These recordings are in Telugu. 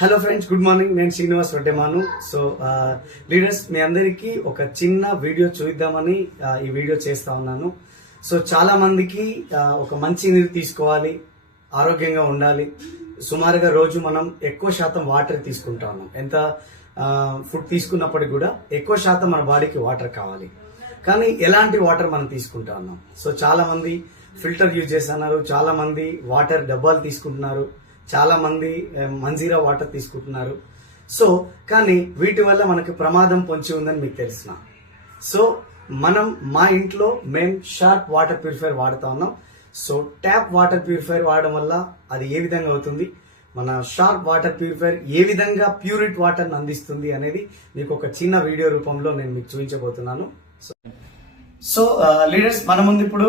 హలో ఫ్రెండ్స్ గుడ్ మార్నింగ్ నేను శ్రీనివాస్ వడ్డేమాను సో లీడర్స్ మీ అందరికీ ఒక చిన్న వీడియో చూద్దామని uh, ఈ వీడియో చేస్తా ఉన్నాను. సో చాలా మందికి uh, ఒక మంచి నీరు తీసుకోవాలి ఆరోగ్యంగా ఉండాలి. సుమారుగా రోజు మనం ఎక్కువ శాతం వాటర్ తీసుకుంటా ఉన్నాం. ఎంత uh, ఫుడ్ తీసుకున్నప్పటికీ కూడా ఎక్కువ శాతం మన బాడీకి వాటర్ కావాలి. కానీ ఎలాంటి వాటర్ మనం తీసుకుంటా ఉన్నాం? సో చాలా మంది ఫిల్టర్ యూజ్ చేస్తున్నారు. చాలా మంది వాటర్ డబ్బాలు తీసుకుంటున్నారు. చాలా మంది మంజీరా వాటర్ తీసుకుంటున్నారు. సో కానీ వీటి వల్ల మనకి ప్రమాదం పొంచి ఉందని మీకు తెలిసిన. సో మనం మా ఇంట్లో మేము షార్ప్ వాటర్ ప్యూరిఫైర్ వాడుతా ఉన్నాం. సో ట్యాప్ వాటర్ ప్యూరిఫైర్ వాడడం వల్ల అది ఏ విధంగా అవుతుంది? మన షార్ప్ వాటర్ ప్యూరిఫైర్ ఏ విధంగా ప్యూరిట్ వాటర్ అందిస్తుంది అనేది మీకు ఒక చిన్న వీడియో రూపంలో నేను మీకు చూపించబోతున్నాను. సో సో లీడర్స్ మన ముందు ఇప్పుడు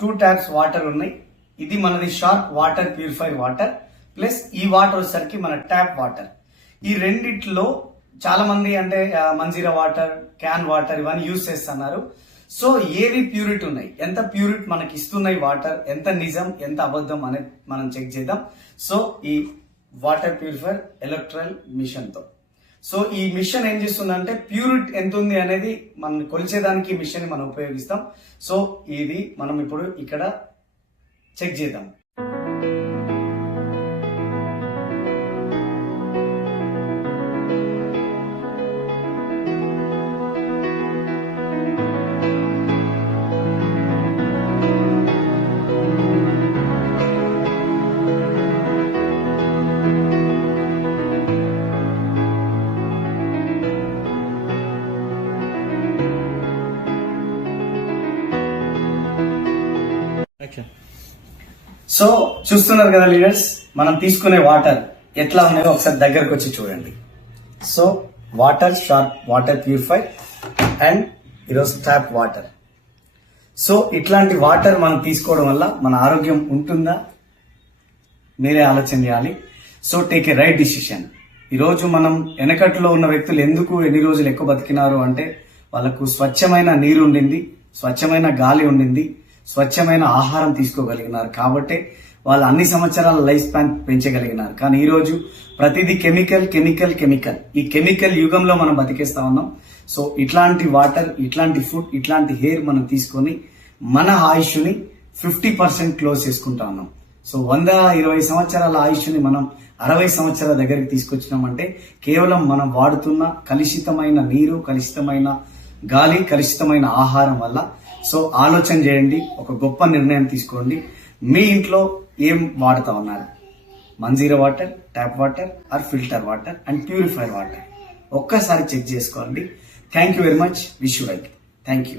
టూ ట్యాప్స్ వాటర్ ఉన్నాయి. ఇది మనది sharp water purifier water. Plus ఈ వాటర్ వచ్చేసరికి మన ట్యాప్ వాటర్. ఈ రెండిట్లో చాలా మంది అంటే మంజీరా వాటర్ క్యాన్ వాటర్ ఇవన్నీ యూజ్ చేస్తున్నారు. సో ఏవి ప్యూరిట్ ఉన్నాయి? ఎంత ప్యూరిట్ మనకి ఇస్తున్నాయి వాటర్? ఎంత నిజం? ఎంత అబద్ధం? అనేది మనం చెక్ చేద్దాం. సో ఈ వాటర్ ప్యూరిఫైర్ ఎలక్ట్రల్ మిషన్తో. సో ఈ మిషన్ ఏం చేస్తుందంటే ప్యూరిట్ ఎంత ఉంది అనేది మనం కొలిచేదానికి ఈ మిషన్ మనం ఉపయోగిస్తాం. సో ఇది మనం ఇప్పుడు ఇక్కడ చెక్ చేద్దాం. సో చూస్తున్నారు కదా లీడర్స్ మనం తీసుకునే వాటర్ ఎట్లా ఉన్నాయో ఒకసారి దగ్గరకు వచ్చి చూడండి. So water sharp water purify and ఈరోజు ట్యాప్ వాటర్ సో ఇట్లాంటి వాటర్ మనం తీసుకోవడం వల్ల మన ఆరోగ్యం ఉంటుందా? మీరే ఆలోచన చేయాలి. So take a right decision ఈరోజు మనం వెనకట్లో ఉన్న వ్యక్తులు ఎందుకు ఎన్ని రోజులు ఎక్కువ బతికినారు అంటే వాళ్ళకు స్వచ్ఛమైన నీరు ఉండింది స్వచ్ఛమైన గాలి ఉండింది స్వచ్ఛమైన ఆహారం తీసుకోగలిగినారు కాబట్టి వాళ్ళు అన్ని సంవత్సరాల లైఫ్ స్పాన్ పెంచగలిగినారు. కానీ ఈరోజు ప్రతిదీ కెమికల్ కెమికల్ కెమికల్. ఈ కెమికల్ యుగంలో మనం బతికేస్తా ఉన్నాం. సో ఇట్లాంటి వాటర్ ఇట్లాంటి ఫుడ్ ఇట్లాంటి హెయిర్ మనం తీసుకొని మన ఆయుష్ని ఫిఫ్టీ పర్సెంట్ క్లోజ్ చేసుకుంటా ఉన్నాం. సో వంద ఇరవై సంవత్సరాల ఆయుష్ని మనం అరవై సంవత్సరాల దగ్గరికి తీసుకొచ్చినామంటే కేవలం మనం వాడుతున్న కలుషితమైన నీరు కలుషితమైన గాలి కలుషితమైన ఆహారం వల్ల సో ఆలోచన చేయండి ఒక గొప్ప నిర్ణయం తీసుకోండి. మీ ఇంట్లో ఏం వాడుతూ ఉన్నారు? Manjira water tap water or filter water and purifier water. ఒక్కసారి చెక్ చేసుకోండి. Thank you very much. Wish you thank you.